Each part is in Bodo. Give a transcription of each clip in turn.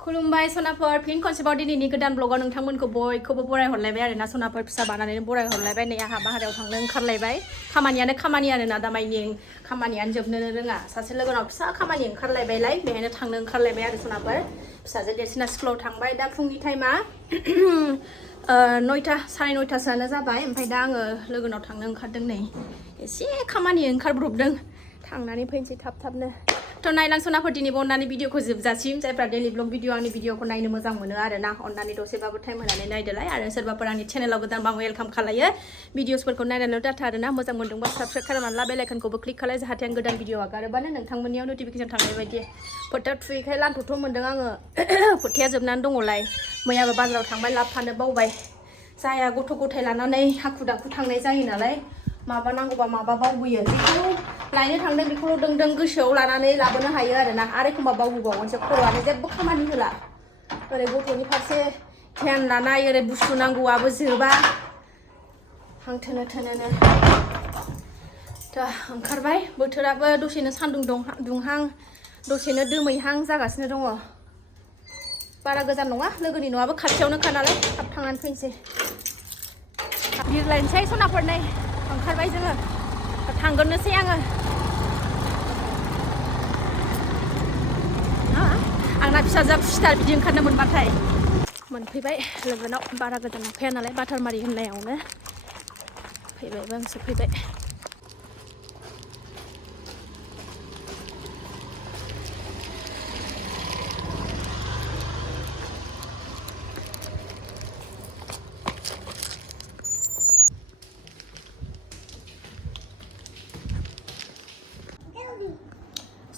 खुलुमबाय सनाफोर फिन खनसेबाव दिनैनि गोदान ब्लगाव नोंथांमोनखौ बयखौबो बरायहरलायबाय आरोना सनाफोर फिसा बानानैनो बरायहरलायबाय नै आंहा बाहेरायाव थांनो ओंखारलायबाय खामानियानो खामानि आरोना दामाइनि खामानियानो जोबनोनो रोङा सासे लोगोनाव फिसा खामानि ओंखारलायबायलाय बेहायनो थांनो ओंखारलायबाय आरो सनाफोर फिसाजो देरसिना स्कुलाव थांबाय दा फुंनि टाइमा 9टा साराय 9टासोआनो जाबाय ओमफ्राय दा आङो लोगोनाव थांनो ओंखारदों नै एसे खामानि ओंखारब्रबदों थांनानै फैनोसै थाब-थाबनो थ' नायलां सनाफोर दिनैबो अननानै भिडिअखौ जोबजासिम जायफ्रा डेलि ब्लग भिडिअ आंनि भिडिअखौ नायनो मोजां मोनो आरोना अननानै दसेबाबो टाइम होनानै नायदोलाय आरो सोरबाफोर आंनि चेनेलाव गोदानबा वेलकाम खालायो भिडिअसफोरखौ नायनानैल' डाटा आरोना मोजां मोनदोंबा साबस्क्राइब खालामनानै ला बेल आइकनखौबो क्लिक खालाय जाहाथे आं गोदान भिडिअ आगारोबानो नोंथांमोननियाव नटिफिकेसन थांनाय बायदि फोथा थुयैखाय लान्थ'थ' मोन्दों आङो फोथाया जोबनानै दङलाय मैयाबो बाजाराव थांबाय लाबोफानो बावबाय जाया गथ' गथाय लानानै हाखु दाखु थांनाय जायो नालाय माबा नांगौबा माबा बावबोयो बेखौ लायनो थांदों बेखौल' दों गोसोआव लानानै लाबोनो हायो आरोना आरो एखमबा बावबोबावनोसै खर'आनो जेबो खामानि होला ओरै गथ'नि फारसे ध्यान लानाय ओरै बुस्थु नांगौआबो जोबा हांथोनो थोनोनो दा ओंखारबाय बोथोराबो दसेनो सान्दुं दुंहां दसेनो दोमैहां जागासिनो दङ बारा गोजान नङा लोगोनि न'आबो खाथियावनोखा नालाय थाब थांनानै फैनोसै बिरलायनोसै सनाफोरनै ओंखारबाय जोङो थांगोननोसै आङो आंना फिसाजोआ खुसिथार बिदि ओंखारनो मोनबाथाय मोनफैबाय लोगोनाव बारा गोजान नंखाया नालाय बाटारमारि होननायावनो फैबायबो आं सफैबाय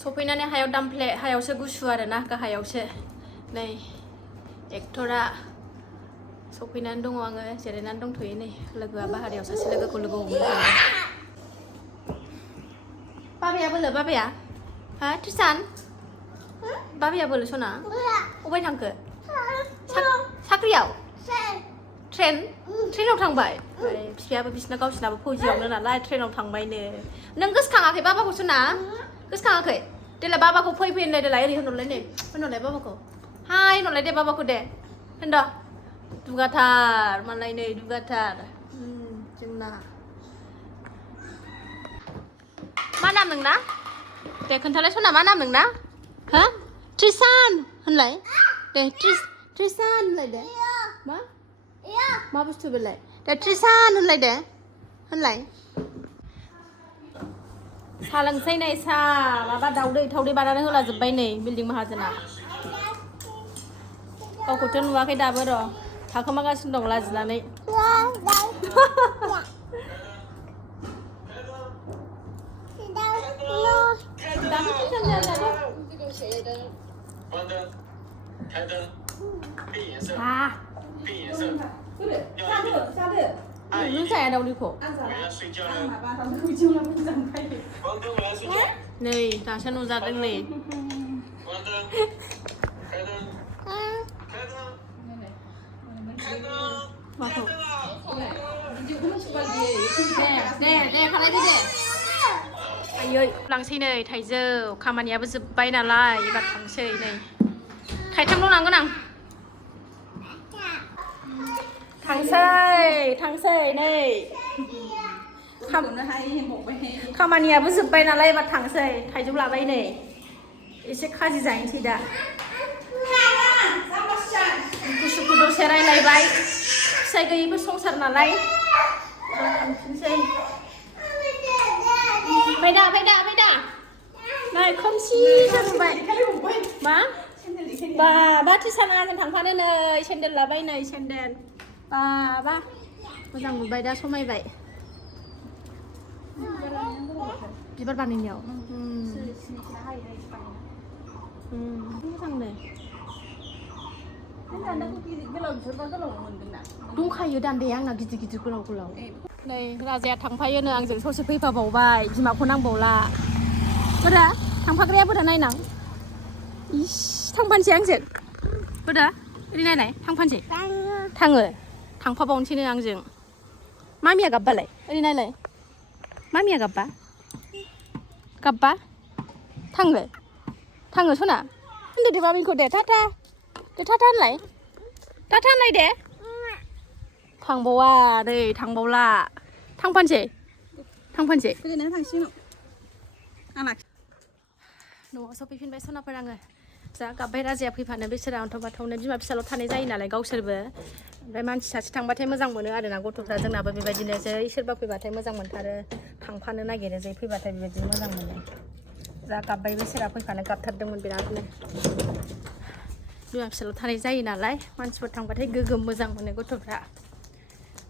सफैनानै हायाव दामफ्ले हायावसो गुसु आरोना गाहायावसो नै एक्टरा सफैनानै दङ आङो जिरायनानै दंथ'यो नै लोगोआ बाहेरायाव सासे लोगोखौ लोगो हमनो थांदों बाबाया बोलो बाबाया हा ट्रिसान बाबाया बोलो सना अबाय थांखो साख्रियाव ट्रेनाव थांबाय बिफायाबो बिसिना गावसिनाबो फौजियावनो नालाय ट्रेनाव थांबायनो नों गोसोखाङाखै बाबाखौ सना गोसोखाङाखै देलाय बाबाखौ फै होनलाय देलाय ओरै होनहरलाय नै होनहरलाय बाबाखौ हाय होनहरलाय दे बाबाखौ दे होनद' दुगाथार मालाय नै दुगाथार जोंना मा नाम नोंना दे खोन्थालाय सना मा नाम नोंना हा ट्रिसान होनलाय दे ट्रिसान होनलाय दे मा बुस्थु बेलाय दे ट्रिसान होनलाय दे होनलाय सा लोंसै नै सा माबा दावदै थावदै बानानै होला जोब्बाय नै बिल्डिं माहाजोना गावखौथ' नुवाखै दाबो र' थाखोमागासिनो दं लाजिनानै नों जाया दावदैखौ नै दासो नुजादों नै माखौ दे खालायदो दे आयै लांसै नै थाइजौ खामानियाबो जोब्बाय नालाय एबार थांसै नै थाइथामल' लांगोन आं थांसै नै खामानियाबो जोब्बाय नालाय एबार थांसै थाइजौ लाबाय नै एसे खाजि जाहैनोसै दा गुसुखौ दसे रायलायबाय फिसाइ गैयैबो संसार नालाय थांफिनसै फैदा नै खोमसि जाजोब्बाय मा बाबा ट्रिसाना आंजों थांफानो नै सेन्देल लाबाय नै सेन्देल बाबा मोजां नुबाय दा समायबाय बिबार बानायनायाव मोजांनो दंखायो दान्दाया आंना गिदिर गोलाव नै राजाया थांफायोनो आंजों ससे फैफाबावबाय बिमाखौ नांबावला बोरा थांफाग्राया बोरा नायनां इस थांफानोसै आंजों बोरा ओरै नायनाय थांफानोसै थाङो थांफाबावनोसैनो आंजों मामिया गाबबालाय ओरै नायलाय मामिया गाबबा थाङो सना होनदो दे मामिखौ दे टाटा दे थाथा होनलाय दे थांबावा दै थांबावला थांफानोसै फैनानै थांसिगोन आंना न'आव सफैफिनबाय सनाफोर आङो जा गाब्बाय राजाया फैफानो बिसोरा अन्थाव बाथावनो बिमा फिसाल' थानाय जायो नालाय गावसोरबो ओमफ्राय मानसि सासे थांबाथाय मोजां मोनो आरोना गथ'फ्रा जोंनाबो बेबायदिनो जै सोरबा फैबाथाय मोजां मोनथारो थांफानो नागिरो जै फैबाथाय बेबायदिनो मोजां मोनो जा गाब्बाय बिसोरा फैफानो गाबथारदोंमोन बिरादनो बिमा फिसाल' थानाय जायो नालाय मानसिफोर थांबाथाय गोगोम मोजां मोनो गथ'फ्रा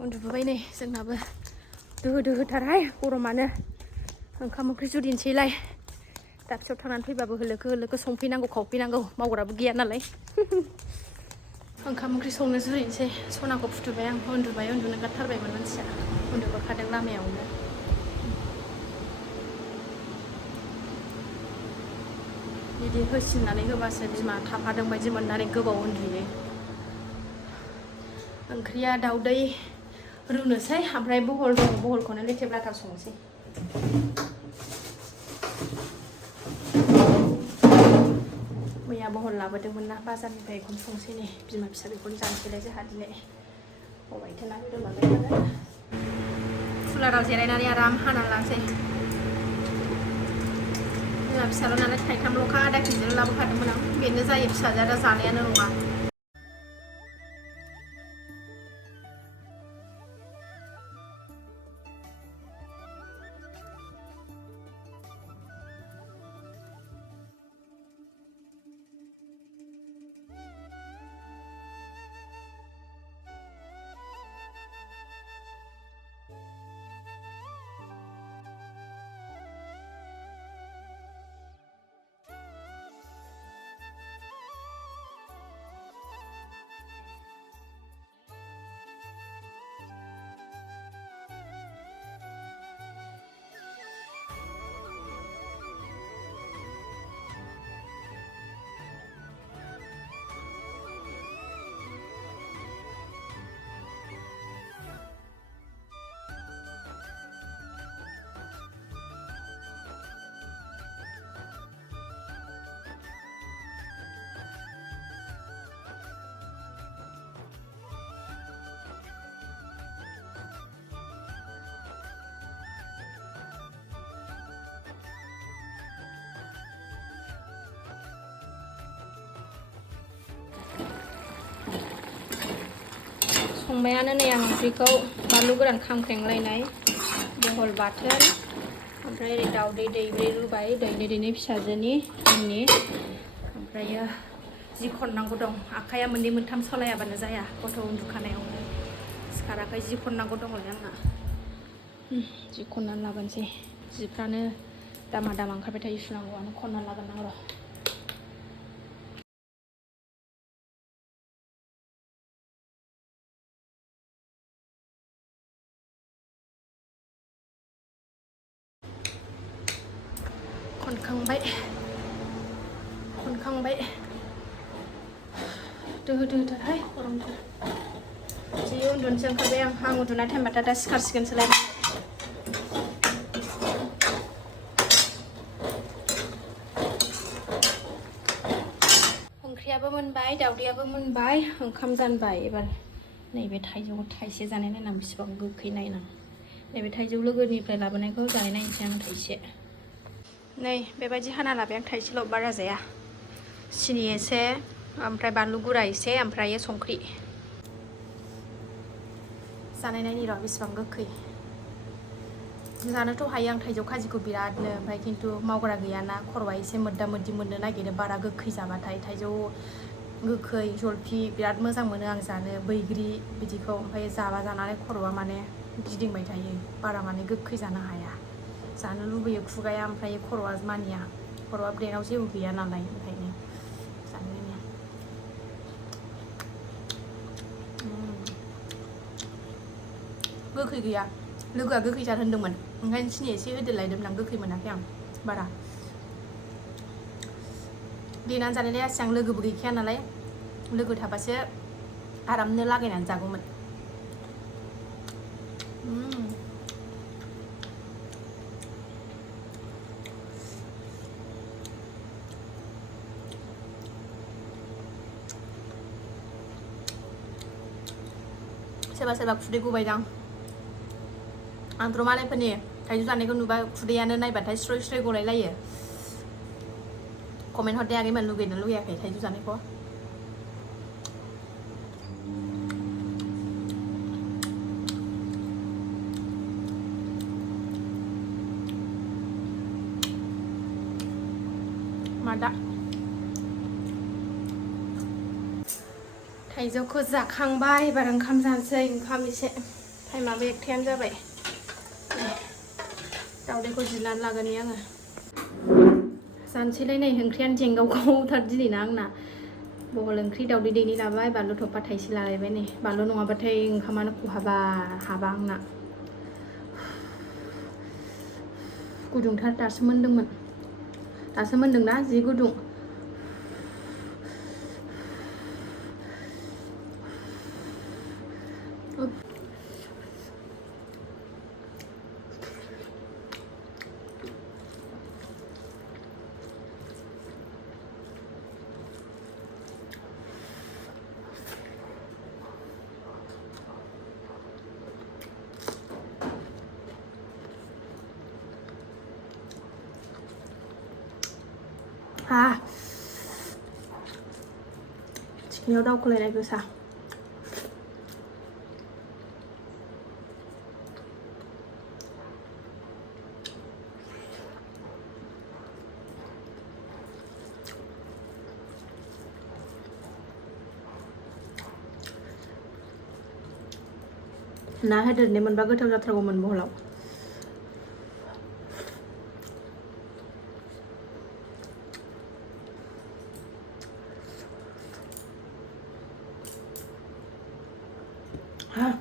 उन्दुबोबाय नै जोंनाबो दोहोथारहाय गरमानो ओंखाम ओंख्रि जुरिनोसैलाय दाबसेयाव थांनानै फैबाबो होलोखो संफैनांगौ खावफैनांगौ मावग्राबो गैया नालाय ओंखाम ओंख्रि संनो जुरिनोसै सनाखौ फुथुबाय आं उन्दुनो गारथारबायमोन मानसिया उन्दुबोखादों लामायावनो बिदि होसिननानै होबासो बिमा थाफादों बायदि मोननानै गोबाव उन्दुयो ओंख्रिया दाउदै रुनोसै ओमफ्राय बहल दं बहलखौनो लेथेब लाथाब संनोसै मैया बहल लाबोदोंमोन ना बाजारनिफ्राय बेखौनो संसै नै बिमा फिसा बेखौनो जानोसैलाय जोंहा दिनै अबायथो ना दोनलांबाय कुलाराव जिरायनानै आराम हानानै लानोसै बिमा फिसाल' नालाय थाइथामल'खा आधा केजिल' लाबोखादोंमोन आं बेनो जायो फिसाजोआ दा जानायानो नङा संबायानो नै आं ओंख्रिखौ बानलु गोरान खामख्रेंलायनाय बहल बाथोन ओमफ्राय ओरै दाउदै दैब्रै रुबाय दैनै फिसाजोनि आंनि ओमफ्रायो जि खननांगौ दं आखाइया मोननै मोनथाम सालायाबानो जाया गथ' उन्दुखानायावनो सिखाराखै जि खननांगौ दंलाय आंना जि खननानै लाबोनोसै जिफ्रानो दामा ओंखारबाय थायो सुनांगौआनो खननानै लागोन आं र' खनखांबाय दोहोथारहाय गरमथार जि उन्दुनोसो ओंखारबाय आं उन्दुनाय टाइमबाथाय दा सिखारसिगोनसोलाय ओंख्रियाबो मोनबाय दाउदैयाबो मोनबाय ओंखाम जानबाय एबार नैबे थाइजौखौ थाइसे जानाय नायनां बेसेबां गोखै नायनां नैबे थाइजौ लोगोनिफ्राय लाबोनायखौ जानाय नायनोसै आं थाइसे नै बेबायदि हाना लाबाय आं थाइसेल' बारा जाया सिनि एसे ओमफ्राय बानलु गुरा एसे ओमफ्राय संख्रि जानाय नायनि र' बेसेबां गोखै जानोथ' हायो आं थाइजौ खाजिखौ बिरादनो ओमफ्राय खिन्थु मावग्रा गैयाना खर'आ एसे मोद्दा मोद्दि मोननो नागिरो बारा गोखै जाबाथाय थाइजौ गोखै जलफि बिराद मोजां मोनो आं जानो बैग्रि बिदिखौ ओमफ्राय जानानै खर'आ माने गिदिंबाय थायो बारा माने गोखै जानो हाया जानो लुबैयो खुगाया ओमफ्राय खर'आ मानिया खर'आ ब्रेनाव जेबो गैया नालाय ओंखायनो जानो गोखै गैया लोगोआ गोखैथार होनदोंमोन ओंखायनो सिनि एसे होदेरलायदोंमोन आं गोखै मोनाखै आं बारा देनानै जानाय जायासै आं लोगोबो गैखाया नालाय लोगो थाबासो आरामनो लागायनानै जागौमोन सोरबा सोरबा खुदै गबायदां आंथ' मालायफोरनि थाइजौ जानायखौ नुबा खुदैयानो नायबाथाय स्रय स्रय गलायलायो कमेन्ट हरदे आगैमोन लुगैदों लुगैयाखै थाइजौ जानायखौ मादा थाइजौखौ जाखांबाय एबार ओंखाम जानोसै ओंखाम एसे टाइमाबो 1टायानो जाबाय दावदैखौ जिरनानै लागोनि आङो जानोसैलाय नै ओंख्रियानो जेंगावगावथार दिनैना आंना बहल ओंख्रि दावदै दैनै लाबाय बानलु थफा थाइसे लालायबाय नै बानलु नङाबाथाय ओंखामानो खहाबा हाबा आंना गुदुंथार दासो मोनदोंना जि गुदुं थिखिनियाव दावखोलायनाय गोसा ना होदेरनो मोनबा गोथाव जाथारगौमोन बहलाव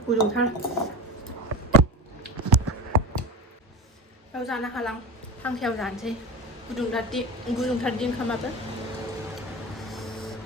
गुदुंथार बेयाव जानो हालां फांखायाव जानोसै गुदुंथार दिन ओंखामाबो